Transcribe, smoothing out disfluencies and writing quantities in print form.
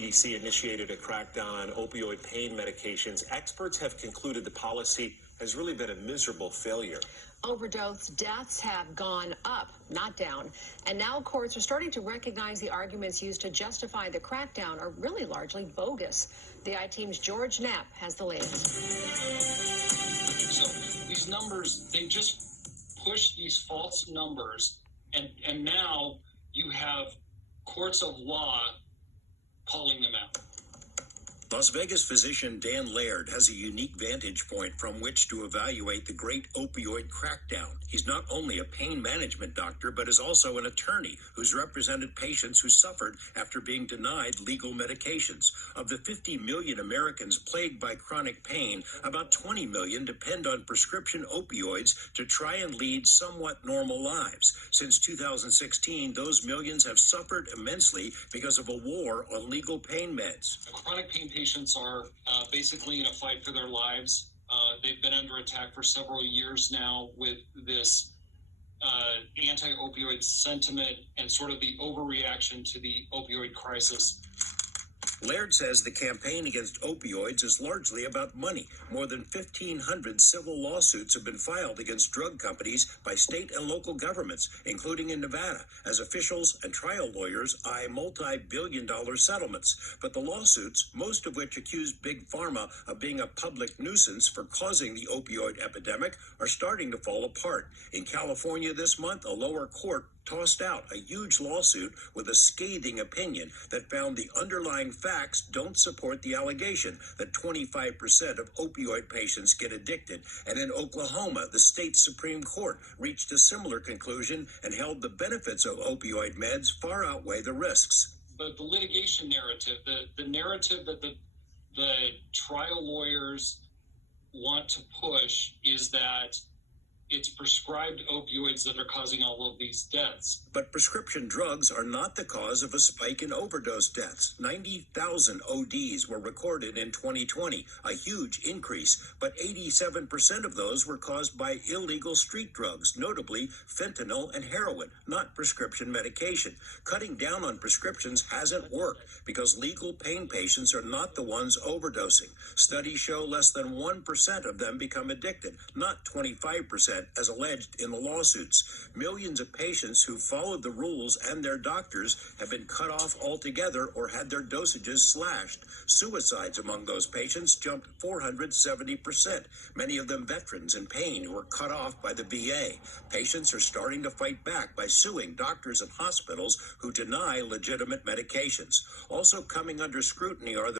CDC initiated a crackdown on opioid pain medications. Experts have concluded the policy has really been a miserable failure. Overdose deaths have gone up, not down. And now courts are starting to recognize the arguments used to justify the crackdown are really largely bogus. The I-Team's George Knapp has the latest. So these numbers, they just push these false numbers, and now you have courts of law calling them out. Las Vegas physician Dan Laird has a unique vantage point from which to evaluate the great opioid crackdown. He's not only a pain management doctor, but is also an attorney who's represented patients who suffered after being denied legal medications. Of the 50 million Americans plagued by chronic pain, about 20 million depend on prescription opioids to try and lead somewhat normal lives. Since 2016, those millions have suffered immensely because of a war on legal pain meds. Chronic pain patients are basically in a fight for their lives. They've been under attack for several years now with this anti-opioid sentiment and sort of the overreaction to the opioid crisis. Laird says the campaign against opioids is largely about money. More than 1,500 civil lawsuits have been filed against drug companies by state and local governments, including in Nevada, as officials and trial lawyers eye multi-billion-dollar settlements. But the lawsuits, most of which accuse Big Pharma of being a public nuisance for causing the opioid epidemic, are starting to fall apart. In California this month, a lower court tossed out a huge lawsuit with a scathing opinion that found the underlying facts don't support the allegation that 25% of opioid patients get addicted. And in Oklahoma, the state Supreme Court reached a similar conclusion and held the benefits of opioid meds far outweigh the risks. But the litigation narrative, the narrative that the trial lawyers want to push is that it's prescribed opioids that are causing all of these deaths. But prescription drugs are not the cause of a spike in overdose deaths. 90,000 ODs were recorded in 2020, a huge increase, but 87% of those were caused by illegal street drugs, notably fentanyl and heroin, not prescription medication. Cutting down on prescriptions hasn't worked because legal pain patients are not the ones overdosing. Studies show less than 1% of them become addicted, not 25%. As alleged in the lawsuits. Millions of patients who followed the rules and their doctors have been cut off altogether or had their dosages slashed. Suicides among those patients jumped 470%, many of them veterans in pain who were cut off by the VA. Patients are starting to fight back by suing doctors and hospitals who deny legitimate medications. Also coming under scrutiny are the